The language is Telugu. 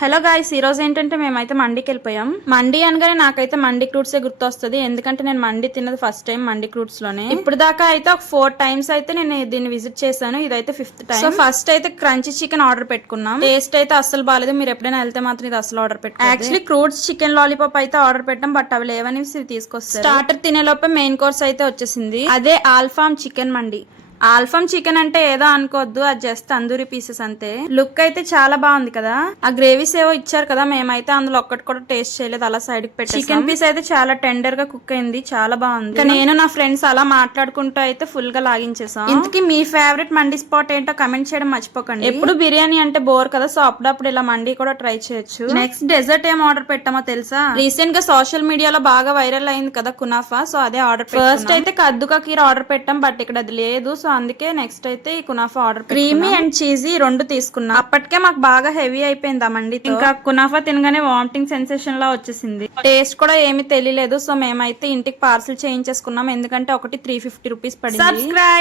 హలో గాయ్స్, ఈ రోజు ఏంటంటే మేమైతే మండీకి వెళ్ళిపోయాం. మండీ అనగానే నాకైతే మండీ క్రూట్సే గుర్తొస్తుంది. ఎందుకంటే నేను మండీ తిన్నది ఫస్ట్ టైం మండీ క్రూట్స్ లోనే. ఇప్పుడు దాకా అయితే ఒక 4 times అయితే నేను దీన్ని విజిట్ చేశాను. ఇదైతే 5th టైం. సో ఫస్ట్ అయితే క్రంచీ చికెన్ ఆర్డర్ పెట్టుకున్నాం. టేస్ట్ అయితే అస్సలు బాగాలేదు. మీరు ఎప్పుడైనా వెళ్తే మాత్రం ఇది అసలు ఆర్డర్ పెట్టుకోండి. యాక్చువల్లీ క్రూట్స్ చికెన్ లాలీపాప్ అయితే ఆర్డర్ పెట్టాం, బట్ అవి లేవని తీసుకొస్తారు. స్టార్టర్ తినేలోపే మెయిన్ కోర్స్ అయితే వచ్చేసింది. అదే ఆల్ఫామ్ చికెన్ మండీ. ఆల్ఫామ్ చికెన్ అంటే ఏదో అనుకోవద్దు, అది జస్ట్ తందూరి పీసెస్ అంతే. లుక్ అయితే చాలా బాగుంది కదా. ఆ గ్రేవీస్ ఏవో ఇచ్చారు కదా, మేమైతే అందులో ఒక్కటి కూడా టేస్ట్ చేయలేదు, అలా సైడ్ కి పెట్టి. చికెన్ పీస్ అయితే చాలా టెండర్ గా కుక్ అయింది, చాలా బాగుంది. ఇంకా నేను నా ఫ్రెండ్స్ అలా మాట్లాడుకుంటూ అయితే ఫుల్ గా లాగించేసాం. ఇంతకీ మీ ఫేవరెట్ మండీ స్పాట్ ఏంటో కమెంట్ చేయడం మర్చిపోకండి. ఎప్పుడు బిర్యానీ అంటే బోర్ కదా, సో అప్పుడప్పుడు ఇలా మండీ కూడా ట్రై చేయొచ్చు. నెక్స్ట్ డెజర్ట్ ఏం ఆర్డర్ పెట్టామో తెలుసా? రీసెంట్ గా సోషల్ మీడియాలో బాగా వైరల్ అయింది కదా కునాఫా, సో అదే ఆర్డర్. ఫస్ట్ అయితే కద్దుకా కీర ఆర్డర్ పెట్టాం, బట్ ఇక్కడ అది లేదు. సో అందుకే నెక్స్ట్ అయితే ఈ kunafa order. Creamy and cheesy రెండు తీసుకున్నా. అప్పటికే మాకు బాగా హెవీ అయిపోయింది ఆ మండి. ఇంకా కునాఫా తినగానే వామిటింగ్ సెన్సేషన్ లా వచ్చేసింది. టేస్ట్ కూడా ఏమీ తెలియలేదు. సో మేమైతే ఇంటికి పార్సిల్ చేయించేసుకున్నాం, ఎందుకంటే ఒకటి 350 రూపీస్ పడింది. సబ్స్క్రైబ్.